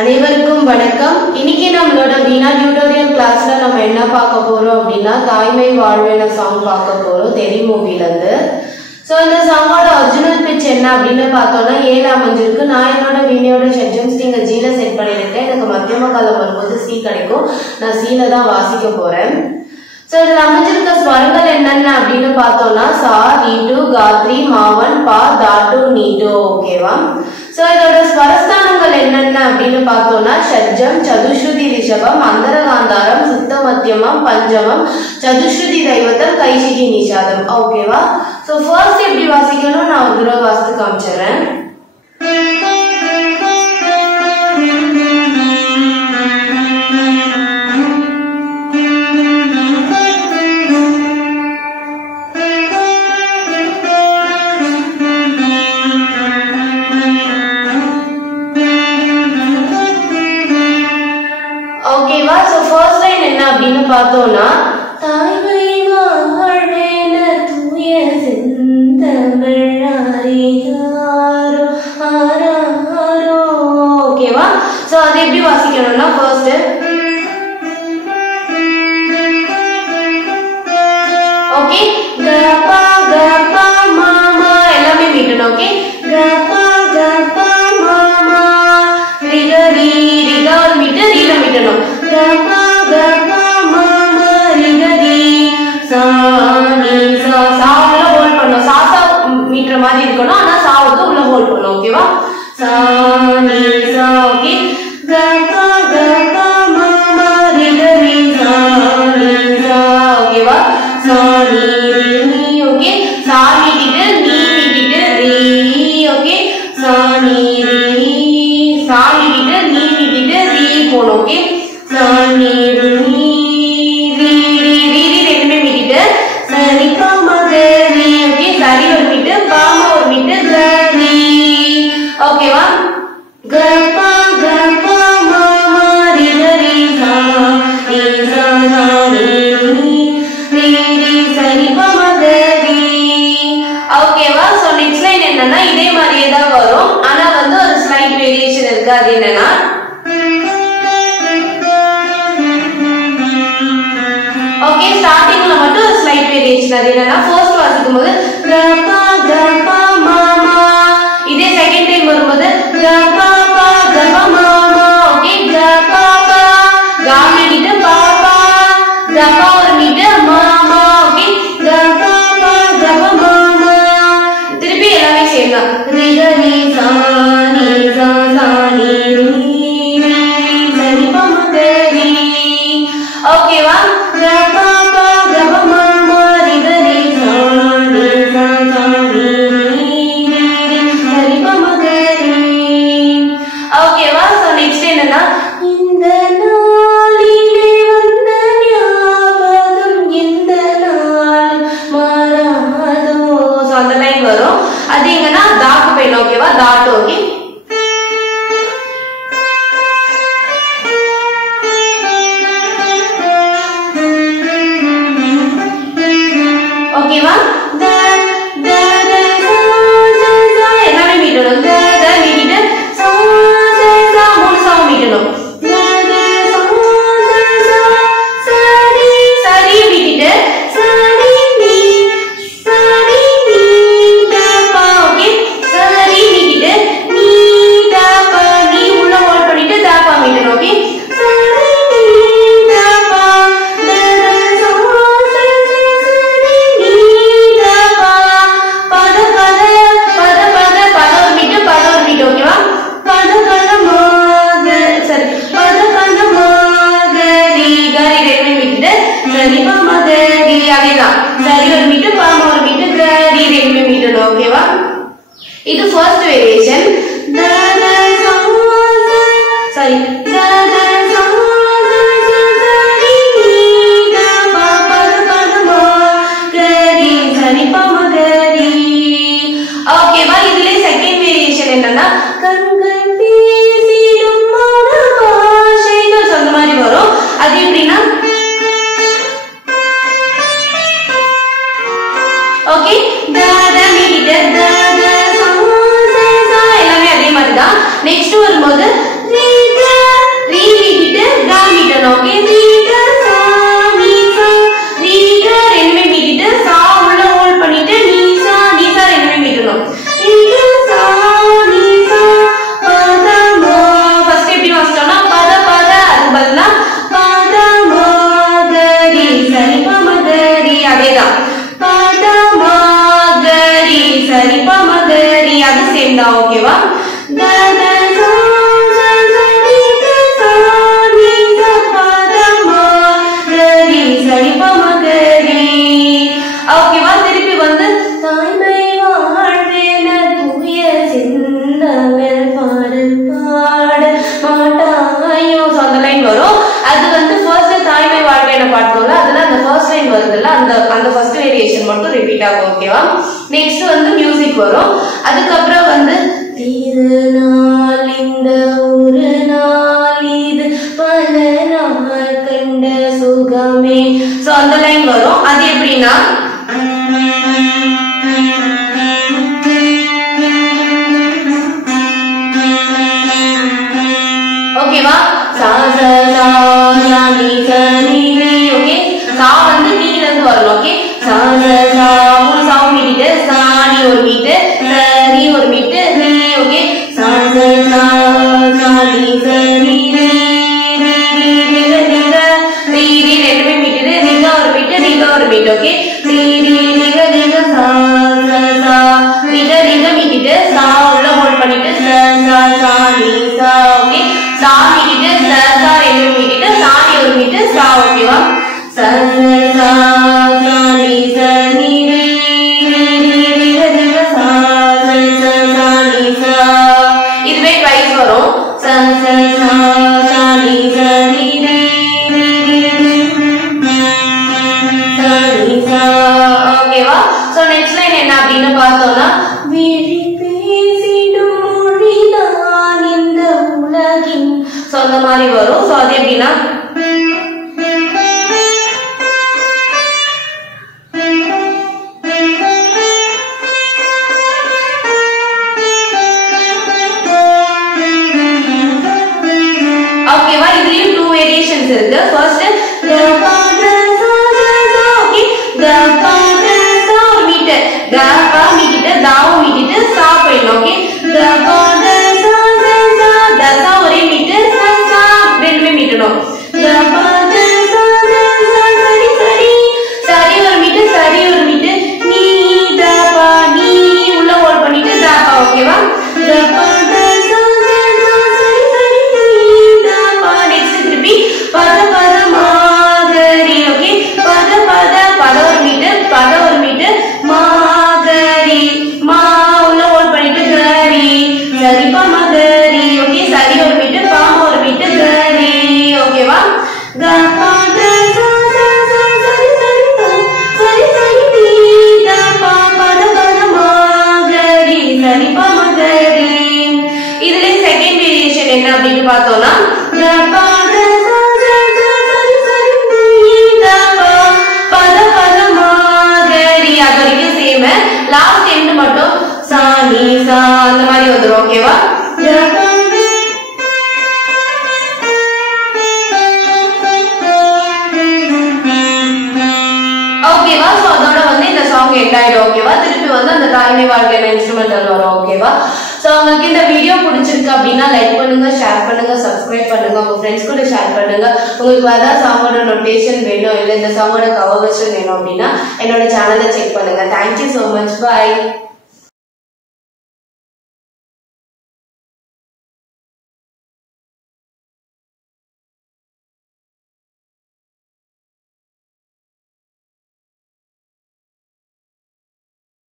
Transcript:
அனைவருக்கும் வணக்கம். இன்னைக்கு நம்மளோட வீணா டியூட்டோரியல் கிளாஸ்ல நம்ம என்ன பார்க்க போறோம் அப்படின்னா தாய்மை வாழ்வேன சாங் பார்க்க போறோம் தெரி மூவில இருந்து. ஸோ இந்த சாங்கோட ஒரிஜினல் பிச் என்ன அப்படின்னு பார்த்தோம்னா ஏழு அமைஞ்சிருக்கு. நான் என்னோட வீணையோட ஷெட்ஜம்ஸ் நீங்க ஜீல செட் பண்ணியிருக்கேன். எனக்கு மத்தியம காலம் வரும்போது சி கிடைக்கும். நான் சீல தான் வாசிக்க போறேன். ஸோ இதுல அமைஞ்சிருக்க ஸ்வரங்கள் என்னென்ன அப்படின்னு பார்த்தோம்னா சா, ரீடு, காத்ரி, மாவன், பா, தாட்டு, நீடு. ஓகேவா? ஸோ இதோட ஸ்வரஸ்தானங்கள் என்னென்ன அப்படின்னு பார்த்தோம்னா ஷட்ஜம், சதுஸ்ருதி ரிஷபம், அந்தரகாந்தாரம், சுத்த மத்தியமம், பஞ்சமம், சதுஸ்ருதி தைவத்தம், கைசிகி நிஷாதம். ஓகேவா? ஸோ ஃபர்ஸ்ட் எப்படி வாசிக்கணும் நான் ஒரு தடவை வாசித்து காமிச்சிடுறேன். ஓகேவா? சோ ஃபர்ஸ்ட் லைன் என்ன அப்படின்னு பார்த்தோம்னா தாய்மை வாழ்வேன தூய செந்தமிழ் அறியாரோ ஆராரோ. ஓகேவா? சோ அது எப்படி வாசிக்கணும்னா ஃபர்ஸ்ட் ஓகே கபா கபா மாமா எல்லாமே மீட்டணும். ஓகே கபா கபா மாமா ரிகரி ரிகா ஒரு மீட்டு ரீல மீட்டணும். கபா கபா மாமா ரிகரி சா நீ சா சா உள்ள ஹோல்ட் பண்ணணும். சா சா மீட்டற மாதிரி இருக்கணும். ஆனா சா வந்து உள்ள ஹோல்ட் பண்ணணும். ஓகேவா? சா நீ சா. ஓகே கபா கபா மாமா ரிகரி சா நீ சா. ஓகேவா? சா நீ நீ. ஓகே சா மீட்டிட்டு நீ மீட்டிட்டு ரீ. ஓகே சா நீ ரீ சா மீட்டிட்டு நீ மீட்டிட்டு ரீ போணும். ஓகே சா நீ ரீ ரீ ரீ ரீ ரெண்டுமே மீட்டிட்டு சரி பாமா கரி. ஓகே சரி ஒரு மீட்டு பாமா ஒரு மீட்டு கரி. ஓகேவா? கபா கபா மாமா ரிகரி சா நீ சா சா நீ ரீ ரீ சரி பாமா கரி. ஓகேவா? சோ நெக்ஸ்ட் லைன் என்னன்னா இதே மாதிரியே தான் வரும். ஆனா வந்து ஒரு ஸ்லைட் வேரியேஷன் இருக்கு. அது என்னன்னா ஓகே ஸ்டார்டிங்ல மட்டும் ஒரு ஸ்லைட் வேரியேஷன். அது என்னன்னா ஃபர்ஸ்ட் வாசிக்கும் போது கபா கபா மாமா, இதே செகண்ட் டைம் வரும்போது கபா பா கபா மாமா. ஓகே கபா பா கா மீட்டு பாப்பா கபா ஒரு மீட்டு மாமா. ஓகே கபா பா கபா மாமா. திருப்பி எல்லாமே சேம் தான். ரிகரி சா நீ சா சா நீ ரீ சரி பாமா கரி. ஓகேவா? கபா பா கபா மாமா ரிகரி சா நீ சா சா நீ ரீ சரி பாமா கரி. ஓகேவா? சோ நெக்ஸ்ட் என்னன்னா இந்த நாளிலே வந்த ஞாபகம் இந்த நாள் மாறாதோ. சோ அந்த லைன் வரும். அது எங்கன்னா தாக்கு போயிடும். ஓகேவா? தாட்டு. ஓகே ஓகேவா? த த த சா சா சா எல்லாமே மீட்டணும். த த மீட்டிட்டு சா சா சா மூணு சாவும் மீட்டணும். த த சா சா சா சரி சரி மீட்டிட்டு சரி நீ சரி நீ த பா. ஓகே சரி மீட்டிட்டு நீ த பா நீ உள்ள ஹோல்ட் பண்ணிட்டு த பா மீட்டணும். ஓகே சரி நீ த பா த த சா சா சரி நீ த பா பத பத பத பத பத ஒரு மீட்டு பத ஒரு மீட்டு. ஓகேவா? பத பத மாக சரி பத பத மாகரி கரி ரெண்டுமே மீட்டிட்டு சரி பாமா கரி. அதேதான் சரி ஒரு மீட்டு பாமா ஒரு மீட்டு கரி ரெண்டுமே மீட்டணும். ஓகேவா? இது ஃபர்ஸ்ட் வேரியேஷன். த த சா சாரி த த சா சரி நீ த பா பத பத மாகரி சரி பாமா கரி. ஓகேவா? இதுல செகண்ட் வேரியேஷன் என்னன்னா கண்கள் பேசிடும் மௌன பாஷைகள் அந்த மாதிரி வரும். அது எப்படின்னா ஓகே த த மீட்டிட்டு த த சா சா சா எல்லாமே அதே மாதிரி தான். நெக்ஸ்ட் வரும்போது ரி க லைன் வருதுல்ல அந்த ஃபர்ஸ்ட் வேரியேஷன் மட்டும் ரிப்பீட் ஆகும். ஓகேவா? நெக்ஸ்ட் வந்து மியூசிக் வரும். அதுக்கப்புறம் வந்து திருநாள் இந்த ஒரு நாள் இது பல நாள் கண்ட சுகமே. சோ அந்த லைன் வரும். அது எப்படின்னா ஓகேவா? ஓகே, சா வந்து நீல இருந்து வரணும். ஓகே, மூணு சாவும் மீட்டிட்டு சாணி ஒரு மீட்டு, சரி ஒரு மீட்டு, நீ. ஓகே, ரெண்டுமே மீட்டு, நீங்க ஒரு மீட்டு, நீங்க ஒரு மீட்டு. ஓகே, மீட்டிட்டு சா உள்ள ஹோல்ட் பண்ணிட்டு ஓகே, சா மீட்டிட்டு சா ரெண்டு மீட்டிட்டு சாணி ஒரு மீட்டு சா. ஓகேவா? இதுவே ட்வைஸ் வரும். ஓகேவா? சோ நெக்ஸ்ட் லைன் என்ன அப்படின்னு பார்த்தோம்னா விழி பேசிடும் மொழிதான் இந்த உலகின். சோ அந்த மாதிரி வரும். சோ அது எப்படின்னா ஓகேவா? இதுலயும் 2 வேரியேஷன்ஸ் இருக்கு. ஃபர்ஸ்ட் ஒரு மீட்டு, மீட்டிட்டு தாவும் மீட்டிட்டு சா போயிடணும். ஓகே, தசா ஒரே மீட்டு, ரெண்டுமே மீட்டணும். சரி ஒரு மீட்டு, சரி ஒரு மீட்டு, நீ தபா நீ உள்ள ஹோல்ட் பண்ணிட்டு தாபா. ஓகேவா? நெக்ஸ்ட் திருப்பி பத பத மாகரி. ஓகே, பத பத பத ஒரு மீட்டு, பத ஒரு மீட்டு, மாகரி மா உள்ள ஹோல்ட் பண்ணிட்டு கரி, சரிப்பா மகரி. ஓகே, சரி ஒரு மீட்டு, பாமா ஒரு மீட்டு, கரி. ஓகேவா? இதுல செகண்ட் வேரியேஷன் என்ன அப்படின்னு பார்த்தோம்னா பத பத மாகரி. அது வரைக்கும் சேம். லாஸ்ட் எண்ட் மட்டும் சா நீ சா அந்த மாதிரி வந்துடும். ஓகேவா? ஓகேவா? சோ அதோட வந்து இந்த சாங் எண்ட் ஆயிடும். ஓகேவா? திருப்பி வந்து அந்த தாய்மை வாழ்க்கை இன்ஸ்ட்ருமெண்டல் வரும். ஓகேவா? சோ உங்களுக்கு இந்த வீடியோ பிடிச்சிருக்கு அப்படின்னா லைக் பண்ணுங்க, ஷேர் பண்ணுங்க, சப்ஸ்கிரைப் பண்ணுங்க, உங்க ஃப்ரெண்ட்ஸ் கூட ஷேர் பண்ணுங்க. உங்களுக்கு ஏதாவது சாங்கோட நோட்டேஷன் வேணும், இல்ல இந்த சாங்கோட கவர் வெர்ஷன் வேணும் அப்படின்னா என்னோட சேனலை செக் பண்ணுங்க. Thank you so much. Bye.